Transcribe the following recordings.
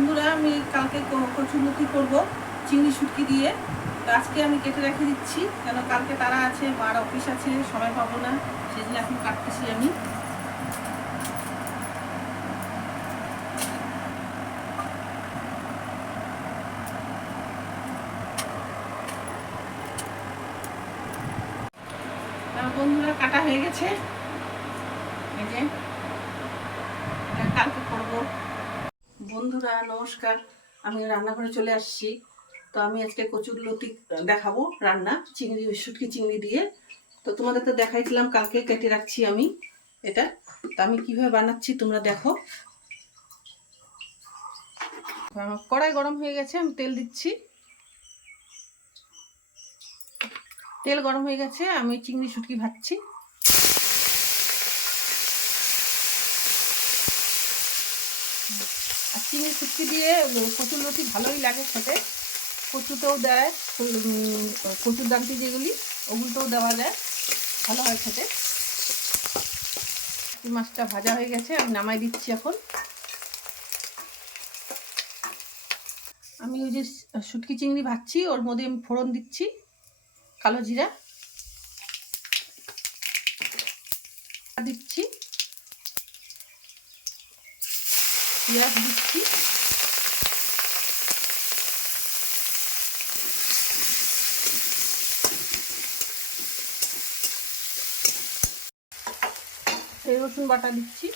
বন্ধুরা, আমি কালকে কচুরলতি করব চিংড়ি শুটকি দিয়ে। তো আজকে আমি কেটে রেখে দিচ্ছি, কেন কালকে তারা আছে, মার অফিস আছে, সময় পাবো না, সেই জন্য এখন কাটতেছি আমি। বন্ধুরা, কাটা হয়ে গেছে, এই যে কালকে করব। বন্ধুরা নমস্কার, আমি রান্নাঘরে চলে আসছি। তো আমি আজকে কচুরলতি দেখাবো রান্না, চিংড়ি শুটকি চিংড়ি দিয়ে। তো তোমাদের তো দেখাইছিলাম, কালকে কেটে রাখছি আমি এটা। তো আমি কিভাবে বানাচ্ছি তোমরা দেখো। কড়াই গরম হয়ে গেছে, আমি তেল দিচ্ছি। তেল গরম হয়ে গেছে, আমি চিংড়ি শুটকি ভাজছি। আর চিংড়ি শুটকি দিয়ে কচুরলতি ভালোই লাগে খেতে। কচুতেও দেয়, কচুর ডাঁটি যেগুলি ওগুলোতেও দেওয়া যায়, ভালো হয় খেতে। মাছটা ভাজা হয়ে গেছে, আমি নামাই দিচ্ছি এখন। আমি ওই যে শুটকি চিংড়ি ভাজছি, ওর মধ্যে আমি ফোড়ন দিচ্ছি, কালো জিরা দিচ্ছি, পেঁয়াজ দিচ্ছি, সেই রসুন বাটা দিচ্ছি।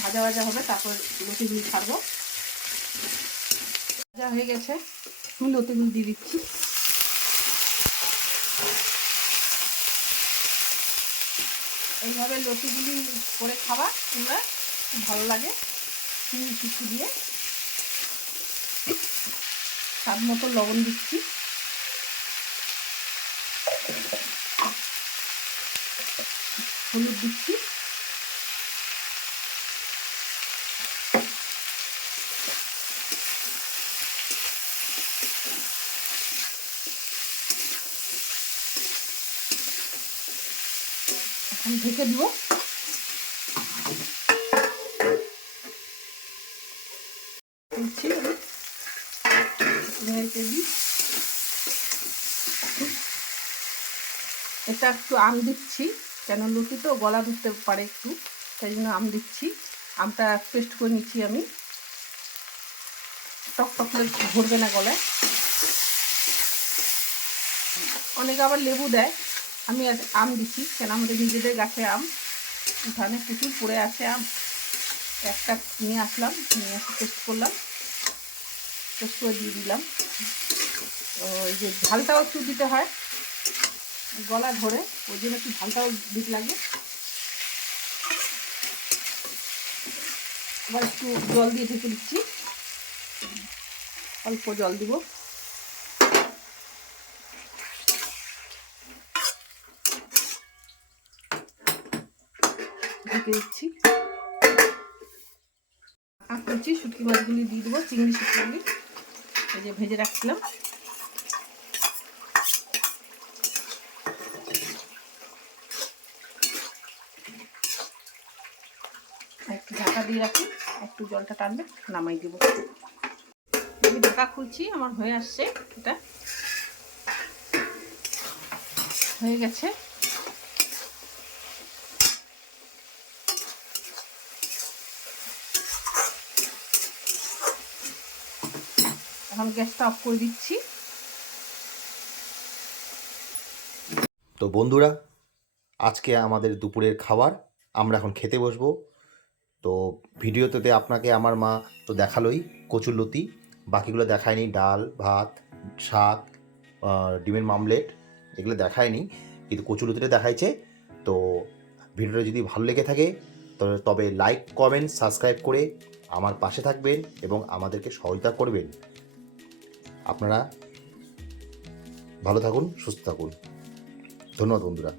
ভাজা ভাজা হবে, তারপর লতিগুলি ছাড়বো। ভাজা হয়ে গেছে, আমি লতিগুলি দিয়ে দিচ্ছি। এইভাবে লতিগুলি করে খাওয়া তোমরা, ভালো লাগে চিংড়ি শুটকি দিয়ে। স্বাদ মতো লবণ দিচ্ছি, হলুদ দিচ্ছি, এখন ঢেকে দিব। এটা একটু আম দিচ্ছি, কেন লতি তো গলা ধরতে পারে একটু, তাই জন্য আম দিচ্ছি। আমটা পেস্ট করে নিচ্ছি আমি, টক টক করে ধরবে না গলায়। অনেকে আবার লেবু দেয়, আমি আম দিচ্ছি, কেন আমাদের নিজেদের গাছে আম, উঠানে প্রচুর পড়ে আছে আম। একটা নিয়ে আসলাম, নিয়ে এসে পেস্ট করলাম, পেস্ট করে দিয়ে দিলাম। ওই যে ঝালটাও একটু দিতে হয়, গলা ধরে, ওই জন্য একটু ঝালটাও দিতে লাগে। এবার একটু জল দিয়ে ঢেকে দিচ্ছি, অল্প জল দিব। ঢেকে দিচ্ছি। কুচি শুটকি মাছগুলি দিয়ে দেবো, চিংড়ি শুটকিগুলি এই যে ভেজে রাখছিলাম। একটু ঢাকা দিয়ে রাখি, একটু জলটা টানবে, নামাই দেবো। আমি ঢাকা খুলছি, আমার হয়ে আসছে, এটা হয়ে গেছে। এখন গ্যাসটা অফ করে দিচ্ছি। তো বন্ধুরা, আজকে আমাদের দুপুরের খাবার, আমরা এখন খেতে বসবো। তো ভিডিওতে আপনাকে আমার মা তো দেখালোই কচুরলতি, বাকিগুলো দেখায়নি। ডাল, ভাত, শাক, ডিমের মামলেট, এগুলো দেখায়নি, কিন্তু কচুরলতিটা দেখাইছে। তো ভিডিওটা যদি ভালো লেগে থাকে তবে লাইক, কমেন্ট, সাবস্ক্রাইব করে আমার পাশে থাকবেন এবং আমাদেরকে সহযোগিতা করবেন। আপনারা ভালো থাকুন, সুস্থ থাকুন। ধন্যবাদ বন্ধুরা।